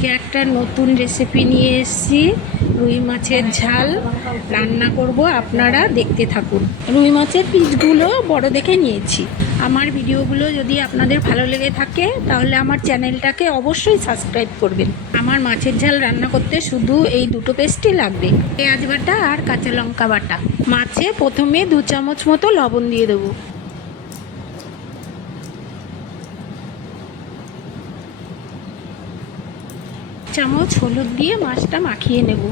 আজকে একটা নতুন রেসিপি নিয়ে এসেছি। রুই মাছের ঝাল রান্না করব, আপনারা দেখতে থাকুন। রুই মাছের পিসগুলো বড় দেখে নিয়েছি। আমার ভিডিওগুলো যদি আপনাদের ভালো লেগে থাকে তাহলে আমার চ্যানেলটাকে অবশ্যই সাবস্ক্রাইব করবেন। আমার মাছের ঝাল রান্না করতে শুধু এই দুটো পেস্টই লাগবে, পেঁয়াজ বাটা আর কাঁচা লঙ্কা বাটা। মাছে প্রথমে 2 চামচ মতো লবণ দিয়ে দেবো। চামচ হলুদ দিয়ে মাছটা মাখিয়ে নেব।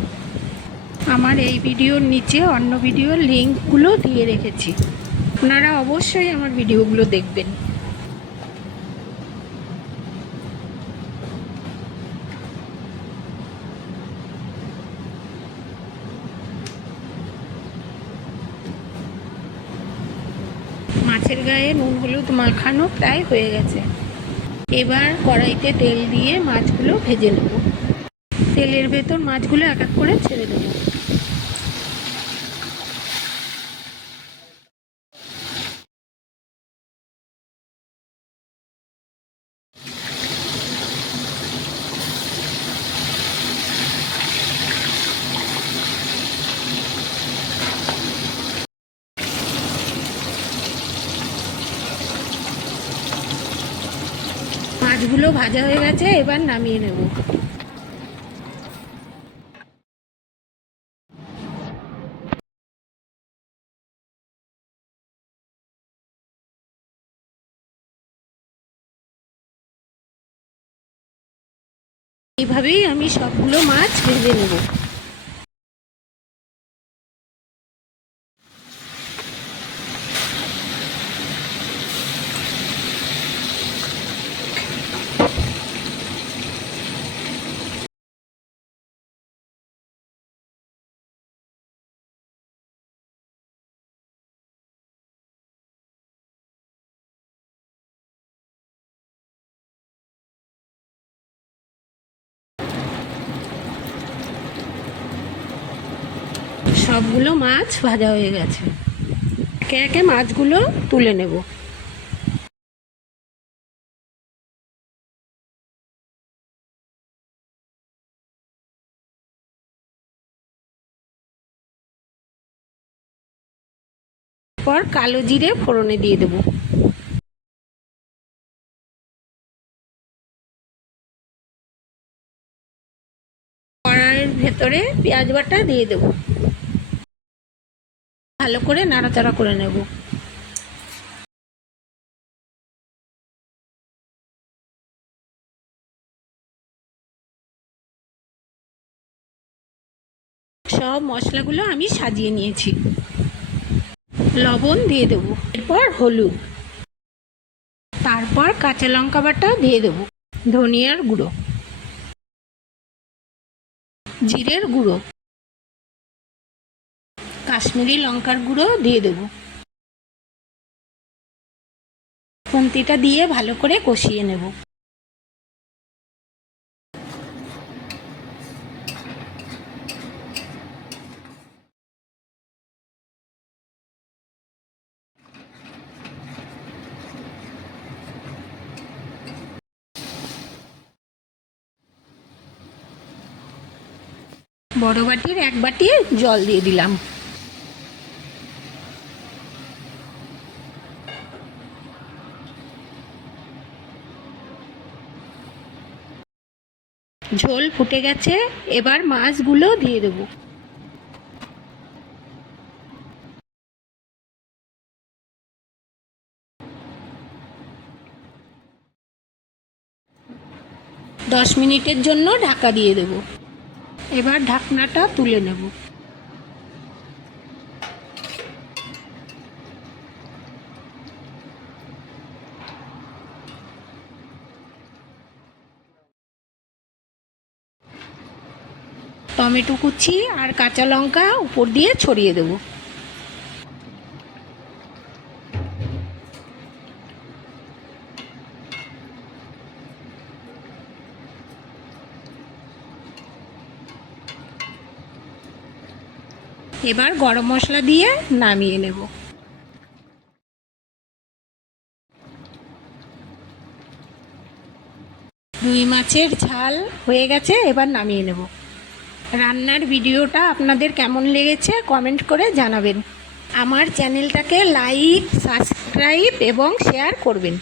আমার এই ভিডিওর নিচে অন্য ভিডিওর লিঙ্কগুলো দিয়ে রেখেছি, আপনারা অবশ্যই আমার ভিডিওগুলো দেখবেন। মাছের গায়ে নুন হলুদ মাখানো প্রায় হয়ে গেছে। এবার কড়াইতে তেল দিয়ে মাছগুলো ভেজে নেব। তেলের ভেতর মাছগুলো এক এক করে ছেড়ে দেবো। মাছগুলো ভাজা হয়ে গেছে, এবার নামিয়ে নেব। এইভাবেই আমি সবগুলো মাছ ভেজে নেব। সবগুলো মাছ ভাজা হয়ে গেছে, একে একে মাছগুলো তুলে নেব। পর কালো জিরে ফোড়নে দিয়ে দেব। কড়াইয়ের ভেতরে পেঁয়াজ বাটা দিয়ে দেব। ভালো করে নাড়াচাড়া করে নেব। সব মশলাগুলো আমি সাজিয়ে নিয়েছি। লবণ দিয়ে দেবো, এরপর হলুদ, তারপর কাঁচা লঙ্কা বাটা দিয়ে দেবো, ধনিয়ার গুঁড়ো, জিরের গুঁড়ো, কাশ্মীরি লঙ্কার গুঁড়ো দিয়ে দেবো। খুন্তিটা দিয়ে ভালো করে কষিয়ে নেব। বড় বাটির 1 বাটি জল দিয়ে দিলাম। ঝোল ফুটে গেছে, এবার মাছগুলো দিয়ে দেবো। দশ মিনিটের জন্য ঢাকা দিয়ে দেব। এবার ঢাকনাটা তুলে নেব। টমেটো কুচি আর কাঁচা লঙ্কা উপর দিয়ে ছড়িয়ে দেব। এবার গরম মশলা দিয়ে নামিয়ে নেব। রুই মাছের ঝাল হয়ে গেছে, এবার নামিয়ে নেব। রান্নার ভিডিওটা আপনাদের কেমন লেগেছে কমেন্ট করে জানাবেন। আমার চ্যানেলটাকে লাইক, সাবস্ক্রাইব এবং শেয়ার করবেন।